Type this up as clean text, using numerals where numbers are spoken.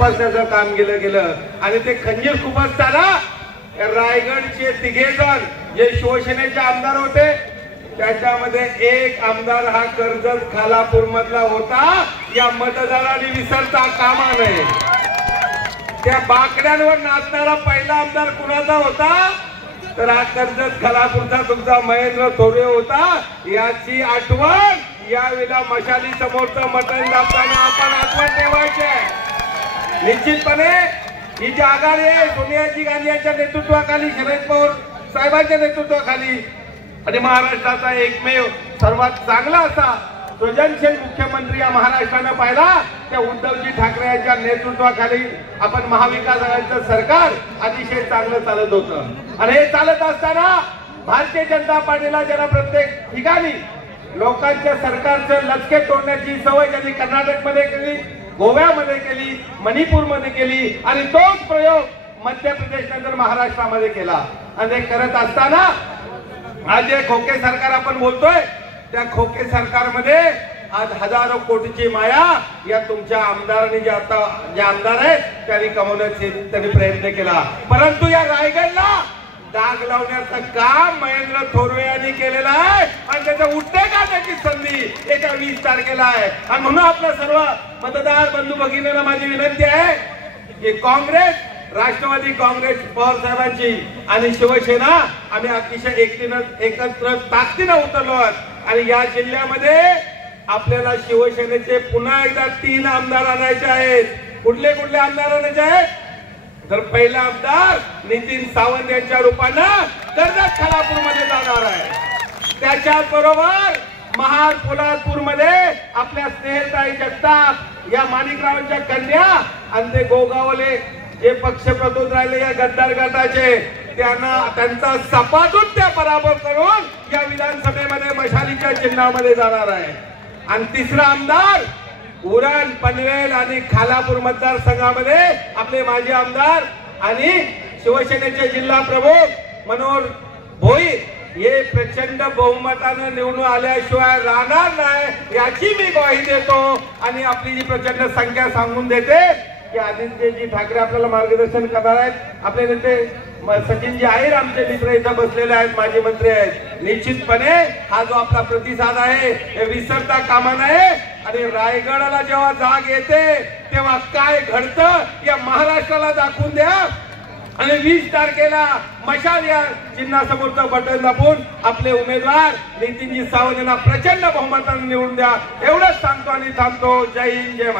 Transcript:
खुपसण्याचं काम गेलं आणि ते खंजीर खुपसताना रायगडचे तिघेजण जे शिवसेनेचे आमदार होते त्याच्यामध्ये एक आमदार हा कर्जत खालापूर मधला होता। या मतदारांनी विसरता कामा नये। त्या बाकड्यांवर नाचणारा पहिला आमदार कुणाचा होता तर हा कर्जत खालापूरचा तुमचा महेंद्र थोरवे होता। याची आठवण यावेळेला मशाली समोरचं मटण दाबताना आपण आठवण ठेवायची आहे। निश्चितपणे ही जी आघाडी आहे सोनियाजी गांधी यांच्या नेतृत्वाखाली शरद पवार साहेबांच्या नेतृत्वाखाली आणि महाराष्ट्राचा एकमेव सर्वात चांगला असा सृजनशील मुख्यमंत्री या महाराष्ट्राने पाहिला त्या उद्धवजी ठाकरे यांच्या नेतृत्वाखाली आपण महाविकास आघाडीचं सरकार अतिशय चांगलं चालत होतं। आणि हे चालत असताना भारतीय जनता पार्टीला ज्यांना प्रत्येक ठिकाणी लोकांच्या सरकारचे लचके तोडण्याची सवय ज्यांनी कर्नाटकमध्ये केली, गोव्यामध्ये केली, मणिपूरमध्ये केली आणि तोच प्रयोग मध्य प्रदेश नंतर महाराष्ट्रामध्ये केला। आणि हे करत असताना आज जे खोके सरकार आपण बोलतोय त्या खोके सरकारमध्ये आज हजारो कोटीची माया या तुमच्या आमदारांनी जे आमदार आहेत त्यांनी कमवण्याचे त्यांनी प्रयत्न केला। परंतु या रायगडला डाग लावण्याचं काम महेंद्र थोरवे यांनी केलेलं आहे आणि त्याचं उठते काढण्याची संधी येत्या 20 तारखेला आहे। आणि म्हणून आपल्या सर्व मतदार बंधू भगिनींना माझी विनंती आहे की काँग्रेस, राष्ट्रवादी काँग्रेस, पवार साहेबांची आणि शिवसेना आम्ही अतिशय एकत्र ताकदीने उतरलो आहोत। आणि या जिल्ह्यामध्ये आपल्याला शिवसेनेचे पुन्हा एकदा 3 आमदार आणायचे आहेत। कुठले कुठले आमदार आणायचे आहेत तर पहिला आमदार नितीन सावंत यांच्या रूपानं कर्जत खालापूर मध्ये जाणार आहे। त्याच्याबरोबर महाड पोलादपूर मध्ये आपल्या स्नेहताई जगताप या माणिकरावांच्या कन्या आणि ते गोगावले जे पक्षप्रतोद राहिले या गद्दार गटाचे त्यांचा सपाटून त्या पराभव करून या विधानसभेमध्ये मशालीच्या चिन्हामध्ये जाणार आहे। आणि तिसरा आमदार उरण, पनवेल आणि खालापूर मतदारसंघामध्ये आपले माजी आमदार आणि शिवसेनेचे जिल्हा प्रमुख मनोहर भोईर हे प्रचंड बहुमताने निवडून आल्याशिवाय राहणार नाही याची मी ग्वाही देतो। आणि आपली जी प्रचंड संख्या सांगून देते की आदित्यजी ठाकरे आपल्याला मार्गदर्शन करणार आहेत। आपले नेते सचिनजी आहेर आमचे मित्र इथं बसलेले आहेत, माजी मंत्री आहेत। निश्चितपणे हा जो आपला प्रतिसाद आहे हे विसरता कामा नये। आणि रायगडाला जेव्हा जाग येते तेव्हा काय घडतं या महाराष्ट्राला दाखवून द्या। आणि 20 तारखेला मशाल या चिन्हासमोरचं बटन दाबून आपले उमेदवार नितीनजी सावंत यांना प्रचंड बहुमताने निवडून द्या एवढंच सांगतो आणि थांबतो। जय हिंद, जय महाराष्ट्र।